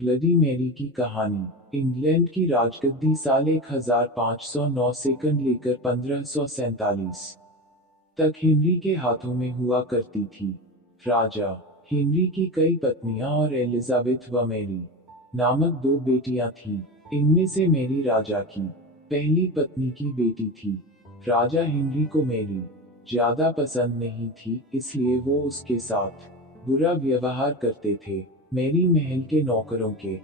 Bloody Mary की कहानी। England की राजगद्दी साल 1509 सेकंड लेकर 1547 तक हेनरी के हाथों में हुआ करती थी। राजा हेनरी की कई पत्नियां और एलिजाबेथ व मैरी नामक दो बेटियां थीं। इनमें से मैरी राजा की पहली पत्नी की बेटी थी। राजा हेनरी को मैरी ज्यादा पसंद नहीं थी, इसलिए वो उसके साथ बुरा व्यवहार करते थे। मैरी महल के नौकरों के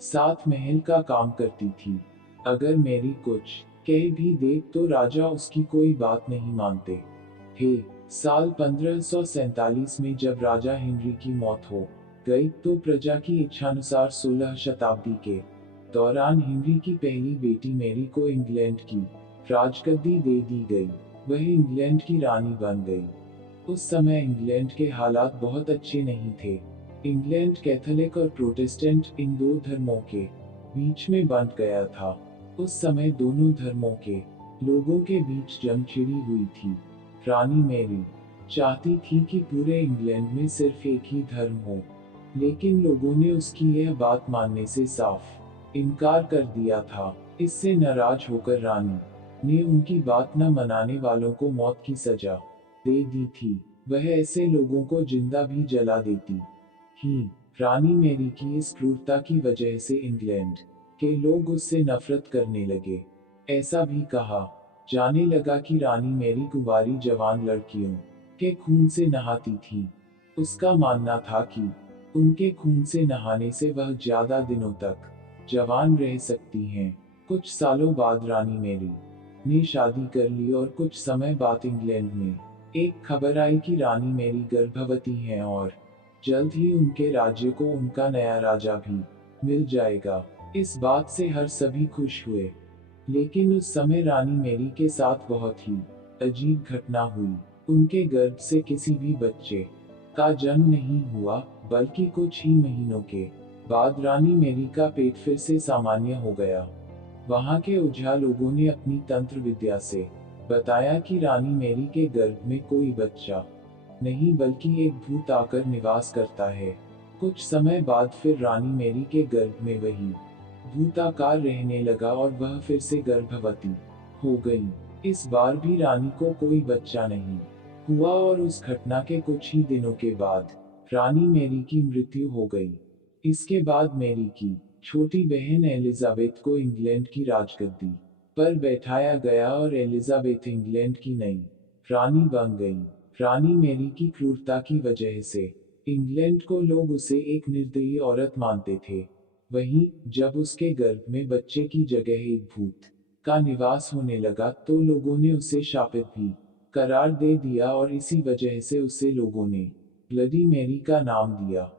साथ महल का काम करती थी। अगर मैरी कुछ कह भी दे तो राजा उसकी कोई बात नहीं मानते थे। साल 1547 में जब राजा हेनरी की मौत हो गई तो प्रजा की इच्छानुसार 16 शताब्दी के दौरान हेनरी की पहली बेटी मैरी को इंग्लैंड की राजगद्दी दे दी गई। वह इंग्लैंड की रानी बन गई। उस समय इंग्लैंड के हालात बहुत अच्छे नहीं थे। इंग्लैंड कैथोलिक और प्रोटेस्टेंट इन दो धर्मों के बीच में बंट गया था। उस समय दोनों धर्मों के लोगों के बीच जंग छिड़ी हुई थी। रानी मैरी चाहती थी कि पूरे इंग्लैंड में सिर्फ एक ही धर्म हो, लेकिन लोगों ने उसकी यह बात मानने से साफ इनकार कर दिया था। इससे नाराज होकर रानी ने उनकी बात न मनाने वालों को मौत की सजा दे दी थी। वह ऐसे लोगों को जिंदा भी जला देती ही। रानी मैरी की इस क्रूरता की वजह से इंग्लैंड के लोग उससे नफरत करने लगे। ऐसा भी कहा जाने लगा कि रानी मैरी कुंवारी जवान लड़कियों के खून से नहाती थी। उसका मानना था कि उनके खून से नहाने से वह ज्यादा दिनों तक जवान रह सकती हैं। कुछ सालों बाद रानी मैरी ने शादी कर ली और कुछ समय बाद इंग्लैंड में एक खबर आई कि रानी मैरी गर्भवती हैं और जल्द ही उनके राज्य को उनका नया राजा भी मिल जाएगा। इस बात से हर सभी खुश हुए, लेकिन उस समय रानी मैरी के साथ बहुत ही अजीब घटना हुई। उनके गर्भ से किसी भी बच्चे का जन्म नहीं हुआ, बल्कि कुछ ही महीनों के बाद रानी मैरी का पेट फिर से सामान्य हो गया। वहां के ओझा लोगों ने अपनी तंत्र विद्या से बताया कि रानी मैरी के गर्भ में कोई बच्चा नहीं बल्कि एक भूत आकर निवास करता है। कुछ समय बाद फिर रानी मैरी के गर्भ में वही भूत आकार रहने लगा और वह फिर से गर्भवती हो गई। इस बार भी रानी को कोई बच्चा नहीं हुआ और उस घटना के कुछ ही दिनों के बाद रानी मैरी की मृत्यु हो गई। इसके बाद मैरी की छोटी बहन एलिजाबेथ को इंग्लैंड की राजगद्दी पर बैठाया गया और एलिजाबेथ इंग्लैंड की नई रानी बन गई। रानी मैरी की क्रूरता की वजह से इंग्लैंड को लोग उसे एक निर्दयी औरत मानते थे। वहीं जब उसके गर्भ में बच्चे की जगह एक भूत का निवास होने लगा तो लोगों ने उसे शापित भी करार दे दिया और इसी वजह से उसे लोगों ने ब्लडी मैरी का नाम दिया।